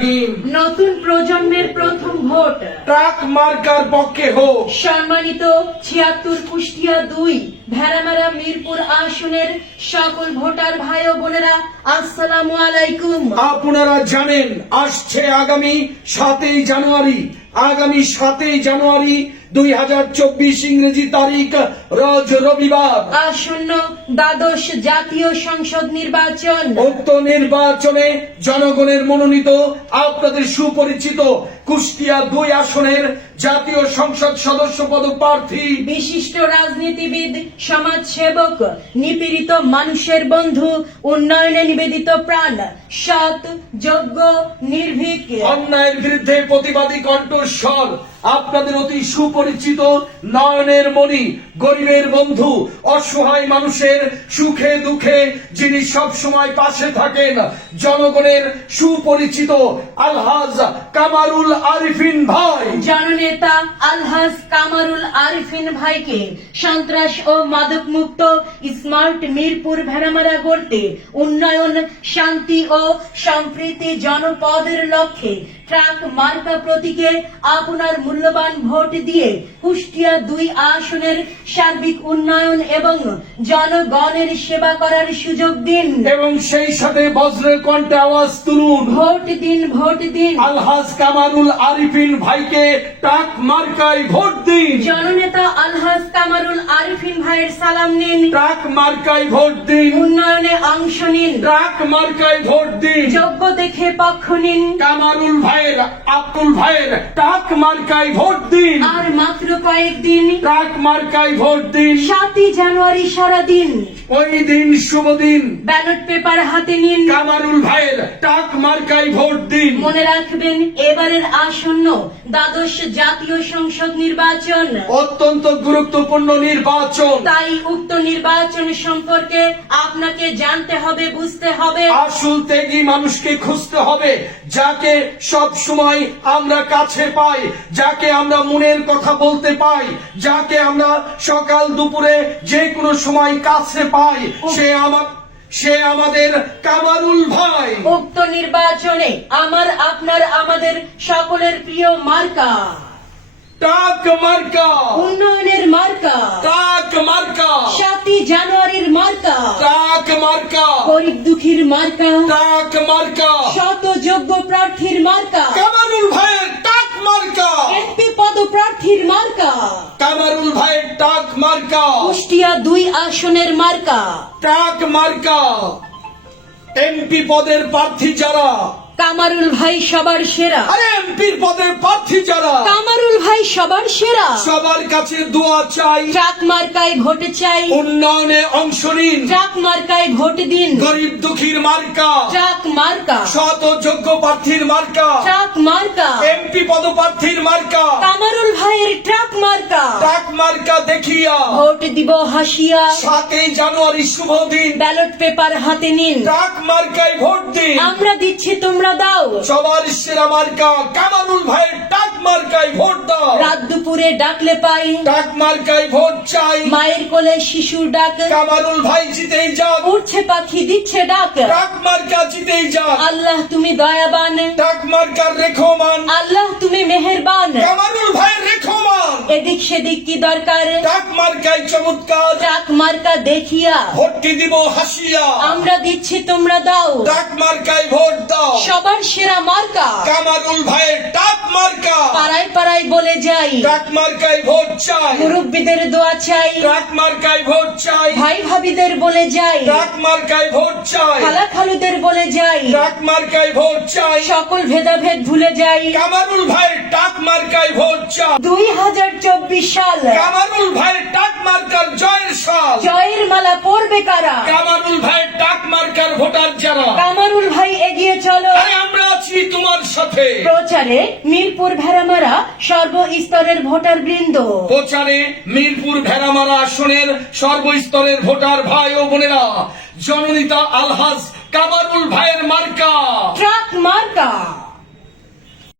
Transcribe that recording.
রাহিম নতুন প্রজন্মের প্রথম ভোট। ট্রাক মার্কার পক্ষে হোক। সম্মানিত ছিয়াত্তর কুষ্টিয়া দুই ভেড়ামারা মিরপুর আসনের সকল ভোটার ভাই ও বোনেরা আসসালামু আলাইকুম। আপনারা জানেন আসছে আগামী সাতই জানুয়ারি। আগামী সাতই জানুয়ারি দুই হাজার চব্বিশ ইংরেজি তারিখ রজ রবিবার। আসন্ন দ্বাদশ জাতীয় সংসদ নির্বাচন। উক্ত নির্বাচনে জনগণের মনোনীত আপনাদের সুপরিচিত কুষ্টিয়া দুই আসনের জাতীয় সংসদ সদস্য পদ প্রার্থী বিশিষ্ট রাজনীতিবিদ সমাজ সেবক নিপীড়িত মানুষের বন্ধু উন্নয়নে নিবেদিত প্রাণ সৎ যোগ্য নির্ভীক। অন্যায়ের বিরুদ্ধে প্রতিবাদী কণ্ঠস্বর। আপনাদের অতি সুপরিচিত নয়নের মণি, গরিবের বন্ধু, অসহায় মানুষের সুখে দুঃখে যিনি সব সময় পাশে থাকেন, জনগণের সুপরিচিত আলহাজ কামারুল আরিফিন ভাই। জননেতা আলহাজ কামারুল আরিফিন ভাইকে সন্ত্রাস ও মাদক মুক্ত স্মার্ট মিরপুর ভেড়ামারা গড়তে উন্নয়ন, শান্তি ও সম্প্রীতি জনপদের লক্ষ্যে ট্রাক মার্কা প্রতীকে আপনার মূল্যবান ভোট দিয়ে কুষ্টিয়া দুই আসনের সার্বিক উন্নয়ন এবং জনগণের সেবা করার সুযোগ দিন। এবং সেই সাথে বজ্রের কণ্ঠে আওয়াজ তুলুন। ভোট দিন ভোট দিন। আলহাজ কামারুল আরিফিন ভাইকে টাক মার্কায় ভোট দিন। জননেতা আলহাজ কামারুল আরিফিন ভাইয়ের সালাম নিন। টাক মার্কায় ভোট দিন। উন্নয়নে অংশ নিন। টাক মার্কায় ভোট দিন। যোগ্য দেখে পক্ষ নিন। কামারুল ভাইয়ের আব্দুল ভাইয়ের টাক মার্কায় ভোট দিন। আর মাত্র কয়েকদিন। টাক মার্কায় ভোট দিন। সাতই জানুয়ারি সারাদিন। ওই দিন শুভ দিন। ব্যালট পেপার হাতে নিন। কামারুল ভাইয়ের টাক মার্কায় ভোট দিন। মনে রাখবেন এবারের আসন্ন দ্বাদশ জাতীয় সংসদ নির্বাচন। অত্যন্ত গুরুত্বপূর্ণ নির্বাচন। তাই উক্ত নির্বাচন সম্পর্কে আপনাকে জানতে হবে বুঝতে হবে। আসল ত্যাগী মানুষকে খুঁজতে হবে। যাকে সব সময় আমরা কাছে পাই যাকে আমরা মনের কথা বলতে পাই যাকে আমরা সকাল দুপুরে যে কোনো সময় কাছে পাই সে আমার সে আমাদের কামারুল ভাই। উক্ত নির্বাচনে আমার আপনার আমাদের সকলের প্রিয় মার্কা। টাক মার্কা। উন্নয়নের মার্কা। টাক মার্কা। সাতই জানুয়ারির মার্কা। টাক মার্কা। গরিব দুঃখীর মার্কা। টাক মার্কা। শত যোগ্য প্রার্থীর মার্কা। কামারুল ভাইয়ের টাক মার্কা। এমপি পদ প্রার্থীর মার্কা। কামারুল ভাইয়ের টাক মার্কা। কুষ্টিয়া দুই আসনের মার্কা। টাক মার্কা। এমপি পদের প্রার্থী যারা কামারুল ভাই সবার সেরা। আরে এমপির পদের প্রার্থী যারা কামারুল ভাই সবার সেরা। সবার কাছে দোয়া চাই। ট্রাক মার্কায় ভোট চাই। উন্নয়নে অংশ নিন। ট্রাক মার্কায় ভোট দিন। গরিব দুঃখীর মার্কা। ট্রাক মার্কা। শত যোগ্য প্রার্থীর মার্কা। ট্রাক মার্কা। এমপি পদপ্রার্থীর মার্কা। কামারুল ভাইয়ের ট্রাক মার্কা। টাক মার্কা দেখিয়া। ভোট দিব হাসিয়া। সাতই জানুয়ারি শুভ দিন। ব্যালট পেপার হাতে নিন। টাক মার্কায় ভোট দিন। আমরা দিচ্ছি তোমরা দাও। সবার সেরা মার্কা কামানুল ভাইয়ের ডাক মার্কায় ভোট দাও। রাত দুপুরে ডাকলে পাই। ডাক মার্কায় ভোট চাই। মায়ের কোলে শিশুর ডাক। কামানুল ভাই জিতেই যাক। উঠছে পাখি দিচ্ছে ডাক। ডাক মার্কা জিতেই যাক। আল্লাহ তুমি দয়াবান। ডাক মার্কার রেখমান। আল্লাহ তুমি মেহেরবান। রেখমান এদিক সেদিক কি দরকার? টাক মার্কাই চমৎকার। টাক মার্কা দেখিয়া ভোটটি দিব হাসিয়া। আমরা দিচ্ছি তোমরা দাও। টাক মার্কায় ভোট দাও। সবার সেরা মার্কা। কামারুল ভাইয়ের টাক মার্কা। পাড়ায় পাড়ায় বলে যাই। মার্কায় ভোট চাই। মুরব্বীদের দোয়া চাই। মার্কায় ভোট চাই। ভাই ভাবিদের বলে যাই। মার্কায় ভোট চাই। খালা খালুদের বলে যাই। মার্কায় ভোট চাই। সকল ভেদাভেদ ভুলে যাই। কামারুল ভাইয়ের টাক মার্কায় ভোট চাই। দুই হাজার চব্বিশ সাল। কামারুল ভাইয়ের টাক মার্কার জয়ের সাল। জয়ের মালা পড়বে কারা? কামারুল ভাইয়ের টাক মার্কার ভোটার যারা। কামারুল ভাই এগিয়ে চলো। সাথে প্রচারে মিরপুর ভেড়ামারা সর্বস্তরের ভোটার বৃন্দ। প্রচারে মিরপুর ভেড়ামারা আসনের সর্বস্তরের ভোটার ভাই ও বোনেরা জননীতা আলহাজ কামারুল ভাইয়ের মার্কা। ট্রাক মার্কা।